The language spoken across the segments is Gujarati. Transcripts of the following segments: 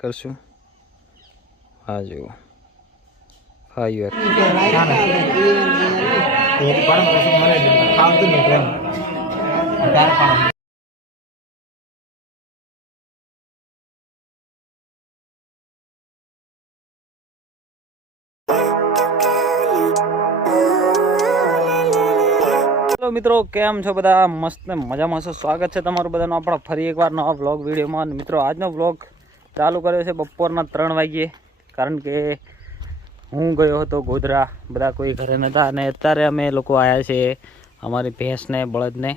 કરશું આ જો 5x હેલો મિત્રો, કેમ છો બધા? મસ્ત ને મજામાં છો? સ્વાગત છે તમારું બધાનું આપણા ફરી એકવાર નવા વ્લોગ વિડીયોમાં. મિત્રો, આજનો વ્લોગ ચાલુ કર્યો છે બપોરના 3 વાગ્યે, કારણ કે હું ગયો હતો ગોધરા, બધા કોઈ ઘરે નહોતા અને અત્યારે અમે લોકો આવ્યા છે અમારી ભેંસને બળદને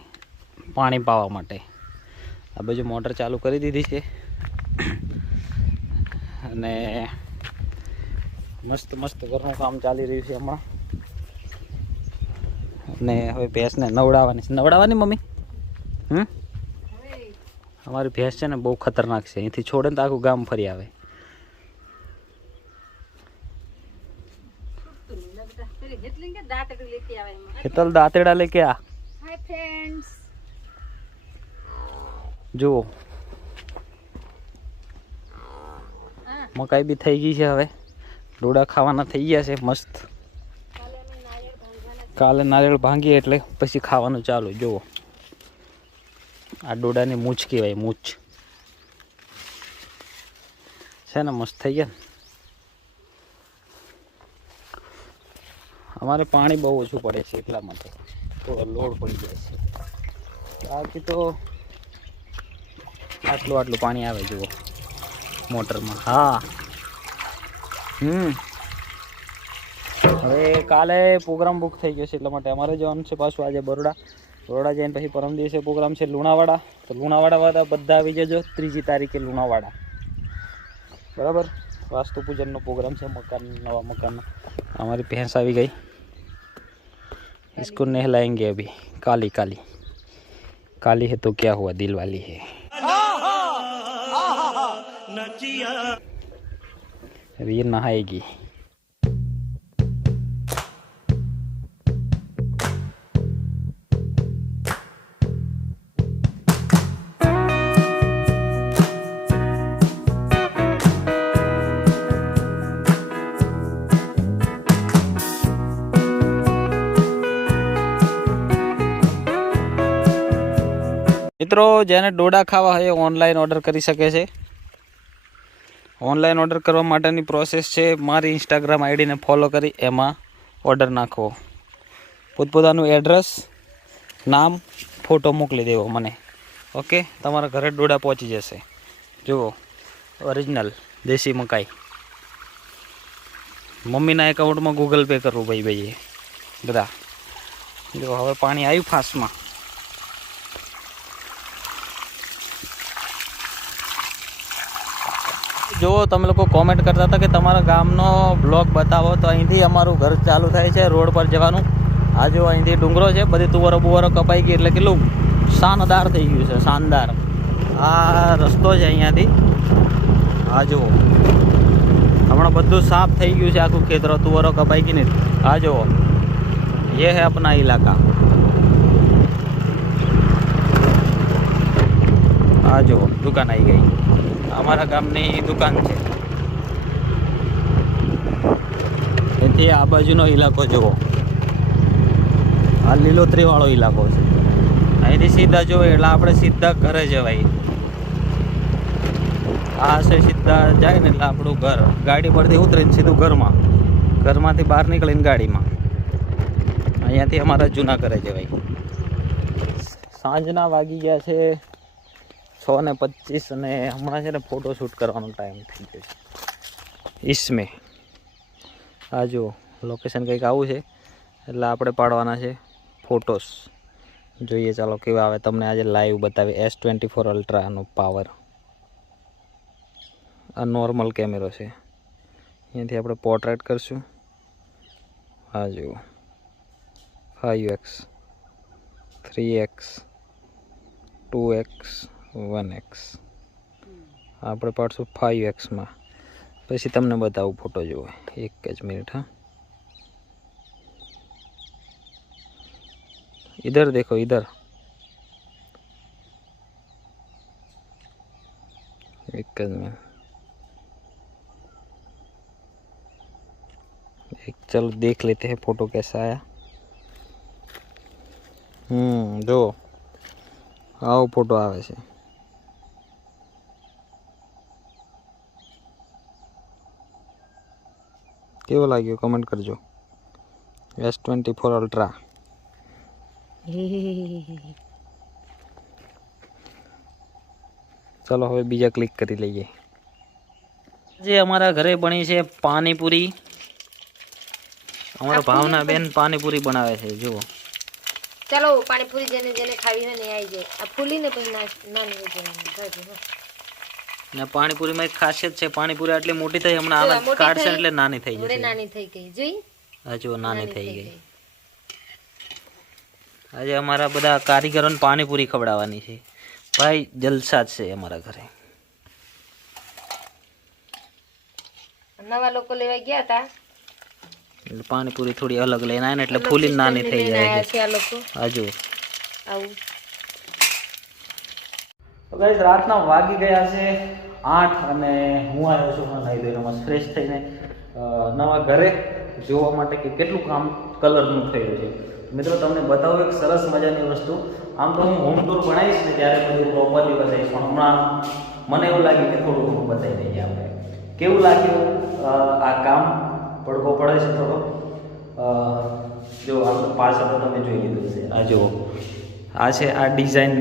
પાણી પાવા માટે. આ બાજુ મોટર ચાલુ કરી દીધી છે અને મસ્ત મસ્ત ઘરનું કામ ચાલી રહ્યું છે હમણાં. ને હવે ભેંસને નવડાવવાની મમ્મી. અમારી ભેંસ છે ને બહુ ખતરનાક છે, અહીંથી છોડે ને તો આખું ગામ ફરી આવે. હેતલ દાંતેડા લેકે આ. હાય ફ્રેન્ડ્સ, જુઓ મકાઈ બી થઈ ગઈ છે, હવે ડોડા ખાવાના થઈ ગયા છે મસ્ત. કાલે નારિયેળ ભાંગીએ એટલે પછી ખાવાનું ચાલુ. જુઓ આ ડોડાની મૂછ કહેવાય, મૂછ છે ને મસ્ત થઈ ગયા. અમારે પાણી બહુ ઓછું પડે છે એટલા માટે થોડો લોડ પડી જાય છે. બાકી તો આટલું પાણી આવે જુઓ મોટરમાં. હા હવે કાલે પ્રોગ્રામ બુક થઈ ગયો છે એટલા માટે અમારે જવાનું છે પાછું આજે બરોડા જઈને પછી પરમ દિવસે પ્રોગ્રામ છે લુણાવાડા. તો લુણાવાડા બધા આવી જજો 3જી તારીખે લુણાવાડા, બરાબર. વાસ્તુ પૂજનનો પ્રોગ્રામ છે નવા મકાનનો. हमारी भैंस आ गई, इसको नहलाएंगे अभी. काली है तो क्या हुआ, दिल वाली है. अभी ये नहाएगी. મિત્રો, જેને ડોડા ખાવા હોય ઓનલાઈન ઓર્ડર કરી શકે છે. ઓનલાઈન ઓર્ડર કરવા માટેની પ્રોસેસ છે મારી ઇન્સ્ટાગ્રામ આઈડીને ફોલો કરી એમાં ઓર્ડર નાખવો. પોતપોતાનું એડ્રેસ, નામ, ફોટો મોકલી દેવો મને. ઓકે, તમારા ઘરે ડોડા પહોંચી જશે. જુઓ ઓરિજિનલ દેશી મકાઈ. મમ્મીના એકાઉન્ટમાં ગૂગલ પે કરવું ભાઈએ બધા. જો હવે પાણી આવ્યું ફાસ્ટમાં. જો તમે લોકો કોમેન્ટ કરતા હતા કે તમારા ગામનો બ્લોગ બતાવો, તો અહીંથી અમારું ઘર ચાલુ થાય છે રોડ પર જવાનું. આ જો અહીંથી ડુંગરો છે, બધી તુવરો કપાઈ ગઈ એટલે કેટલું શાનદાર થઈ ગયું છે, શાનદાર. આ રસ્તો છે અહીંયાથી. આ જુઓ હમણાં બધું સાફ થઈ ગયું છે આખું ખેતરો, તુવરો કપાઈ ગઈ ને. આ જુઓ ये है अपना इलाका. આ જુઓ દુકાન આવી ગઈ. અમારા ગામની દુકાન છે. એથી આ બાજુનો ઇલાકો જુઓ, આ લીલોતરી વાળો ઇલાકો છે. અહીંથી સીધા જોવે એટલે આપણે સીધા ઘરે જવાય. આ છે સીધા જાય ને એટલે આપણું ઘર. ગાડી પરથી ઉતરીને સીધું ઘરમાંથી બહાર નીકળીને ગાડીમાં અહીંયાથી અમારા જૂના ઘરે જવાય. સાંજના વાગી ગયા છે 6:25 અને હમણાં છે ને ફોટો શૂટ કરવાનો ટાઈમ થઈ ગયો છે. ઈસમે આ જો લોકેશન કંઈક આવું છે એટલે આપણે પાડવાના છે ફોટોસ. જોઈએ ચાલો કેવા આવે, તમને આજે લાઈવ બતાવી. S24 અલ્ટ્રાનો power. આ નોર્મલ કેમેરો છે, અહીંયાથી આપણે પોર્ટ્રેટ કરશું. આ જુઓ 5x 3x 2x 1x. આપણે પાડશું 5xમાં. પછી તમને બતાવું ફોટો જુઓ. એક જ મિનિટ. હા, इधर देखो, इधर एक मिनट. चलो देख लेते हैं फोटो कैसा आया। जो आओ फोटो आवे छे। केवो लाग्यो कमेंट करजो। S24 अल्ट्रा चलो हवे बीजा क्लिक करी लईए। जे हमारा घरे बनी छे पानीपुरी। हमारा भावना बेन पानीपुरी बनावे छे जो। चलो पानीपुरी जेने जेने खावी है ने आई जाए। आ फूली ने पण ना नहीं जाए ને પાણીપુરીમાં એક ખાસિયત છે, પાણીપુરી આટલી મોટી થઈ હમણાં આના કાઢશે એટલે નાની થઈ જશે. નાની થઈ ગઈ જોઈ હા જો નાની થઈ ગઈ. આજે અમારા બધા કારીગરોને પાણીપુરી ખવડાવવાની છે ભાઈ, જલસા જ છે અમારા ઘરે. નવા લોકો લેવા ગયા હતા એટલે પાણીપુરી થોડી અલગ લઈને આયા ને એટલે ફૂલી નાની થઈ જાય છે આ લોકો. હા જો આવું તો ગાઈસ રાતના વાગી ગયા છે 8 અને હું આવ્યો છું નાઈ ધોઈને મસ્ત ફ્રેશ થઈને નવા ઘરે જોવા માટે કે કેટલું કામ કલરનું થયું છે. મિત્રો તમને બતાવું એક સરસ મજાની વસ્તુ. આમ તો હું હોમ ટૂર બનાવીશ ને ત્યારે બધું પ્રોપરલી બતાવીશ, પણ હમણાં મને એવું લાગ્યું કે થોડું ઘણું બતાવી દઈએ આપણે. કેવું લાગ્યું આ કામ? પડકો પડે છે થોડો. જો આપણે પાછળ તો તમે જોઈ લીધું છે. આ જુઓ, આ છે આ ડિઝાઇન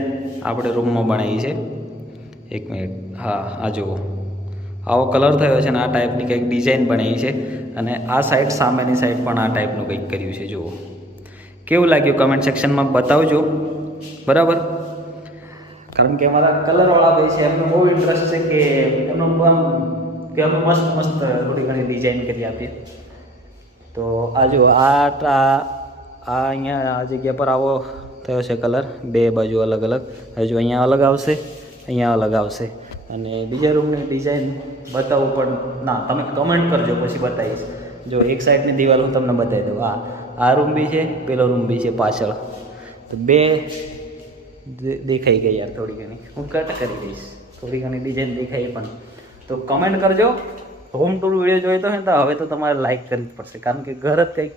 આપણે રૂમમાં બનાવી છે. એક મિનિટ, હા આ જુઓ આવો કલર થયો છે ને આ ટાઈપની કંઈક ડિઝાઇન બનાવી છે. અને આ સાઈડ સામેની સાઈડ પણ આ ટાઈપનું કંઈક કર્યું છે. જુઓ કેવું લાગ્યું કમેન્ટ સેક્શનમાં બતાવજો, બરાબર? કારણ કે અમારા કલરવાળા ભાઈ છે એમને બહુ ઇન્ટરેસ્ટ છે કે એમનું કે અમે મસ્ત મસ્ત થોડી ઘણી ડિઝાઇન કરી આપીએ. તો આ જુઓ આ અહીંયા આ જગ્યા પર આવો થયો છે કલર, બે બાજુ અલગ અલગ. હજુ અહીંયા અલગ આવશે, અહીંયા અલગ આવશે. અને બીજા રૂમની ડિઝાઇન બતાવું પણ ના, તમે કમેન્ટ કરજો પછી બતાવીશ. જો એક સાઈડની દિવાલ હું તમને બતાવી દઉં. આ રૂમ બી છે, પેલો રૂમ બી છે પાછળ. તો બે દેખાઈ ગઈ યાર થોડી ઘણી, હું કટ કરી દઈશ. થોડી ઘણી ડિઝાઇન દેખાઈ પણ. તો કમેન્ટ કરજો. હોમ ટૂર વિડીયો જોઈતો હોય તો હવે તો તમારે લાઈક કરવી જ પડશે, કારણ કે ઘર જ કંઈક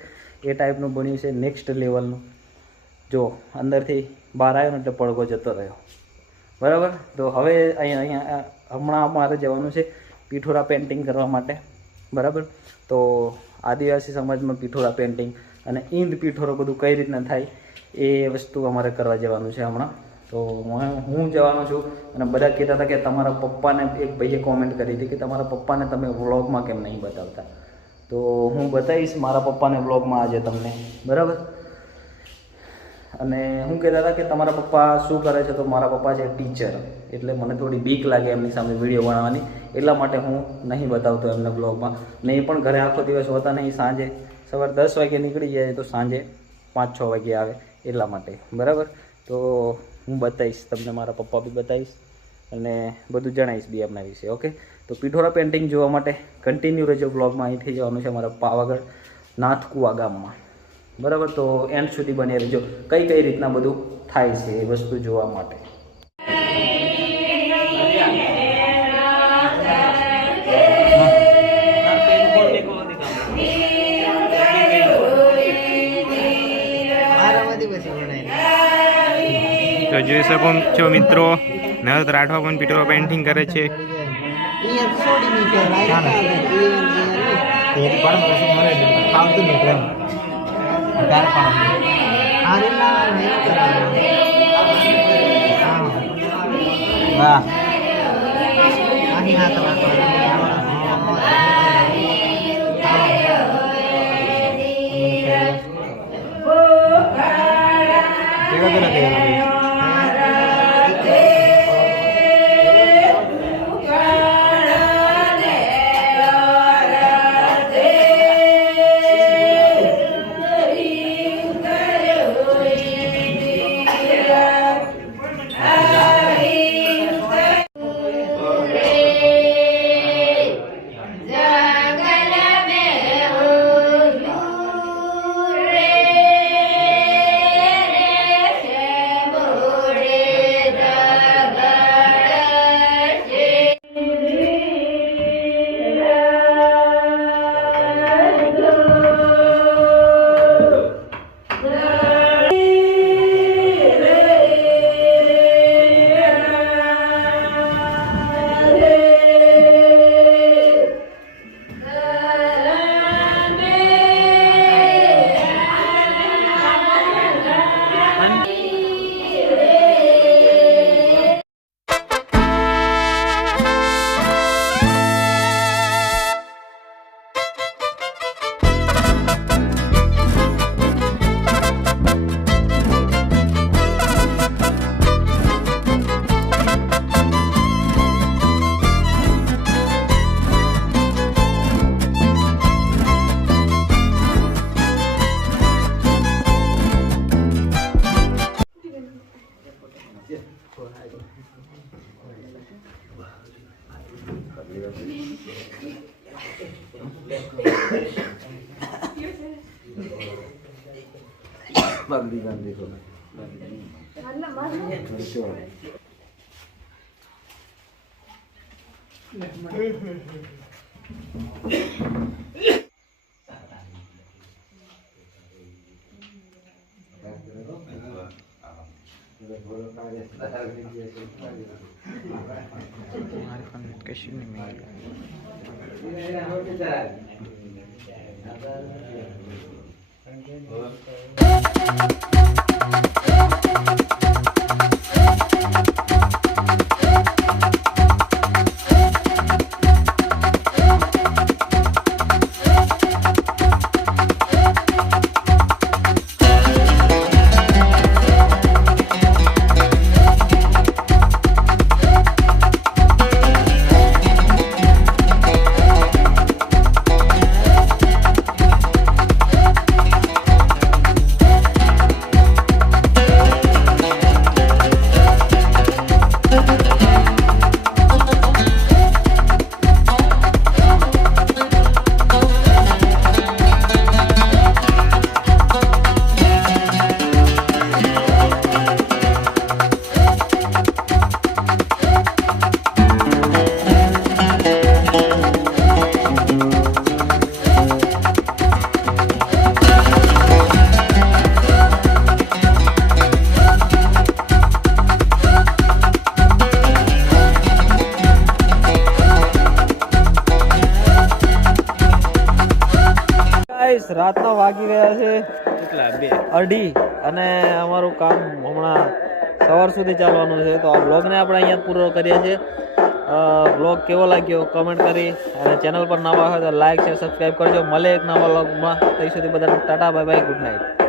એ ટાઈપનું બન્યું છે, નેક્સ્ટ લેવલનું. જો અંદરથી બહાર આવ્યો ને એટલે પડઘો જતો રહ્યો, બરાબર? તો હવે અહીંયા હમણાં અમારે જવાનું છે પીઠોરા પેઇન્ટિંગ કરવા માટે, બરાબર? તો આદિવાસી સમાજમાં પીઠોરા પેઇન્ટિંગ અને ઈંદ પીઠોરો બધું કઈ રીતના થાય એ વસ્તુ અમારે કરવા જવાનું છે હમણાં. તો હું જવાનો છું. અને બધા કહેતા હતા કે તમારા પપ્પાને, એક ભાઈએ કોમેન્ટ કરી હતી કે તમારા પપ્પાને તમે વ્લોગમાં કેમ નહીં બતાવતા. તો હું બતાવીશ મારા પપ્પાને વ્લોગમાં આજે તમને, બરાબર? અને હું કહેતા હતા કે તમારા પપ્પા શું કરે છે? તો મારા પપ્પા છે ટીચર, એટલે મને થોડી બીક લાગે એમની સામે વિડીયો બનાવવાની, એટલા માટે હું નહીં બતાવતો એમને બ્લોગમાં. ને એ પણ ઘરે આખો દિવસ હોતા નહીં, સાંજે સવારે 10 વાગે નીકળી જાય તો સાંજે 5-6 વાગે આવે, એટલા માટે, બરાબર? તો હું બતાવીશ તમને, મારા પપ્પા બી બતાવીશ અને બધું જણાવીશ બી એમના વિશે. ઓકે, તો પીઠોરા પેઇન્ટિંગ જોવા માટે કન્ટિન્યુ રહેજો બ્લોગમાં. અહીંથી જવાનું છે મારા પાવાગઢ નાથકુવા ગામમાં, બરાબર? તો એન્ડ સુધી બની રહેજો, કઈ કઈ રીતના બધું થાય છે એ વસ્તુ જોવા માટે. તો જોઈ શકો છો મિત્રો, નરદ રાઠવા પણ પીઠોરા પેઇન્ટિંગ કરે છે. हमारे पास कશું નહીં મળ્યું. ગાઈસ રાતના વાગી ગયા છે કેટલા 2 અઢી અને અમારું કામ હમણાં સવાર સુધી ચાલવાનું છે. તો આ બ્લોગને આપણે અહીંયા પૂરો કરીએ છીએ. બ્લોગ કેવો લાગ્યો કમેન્ટ કરી અને ચેનલ પર નવા હોય તો લાઈક શેર સબસ્ક્રાઈબ કરજો. મળે એક નવા બ્લોગમાં. ત્યાં સુધી બધાને Tata bye bye good night.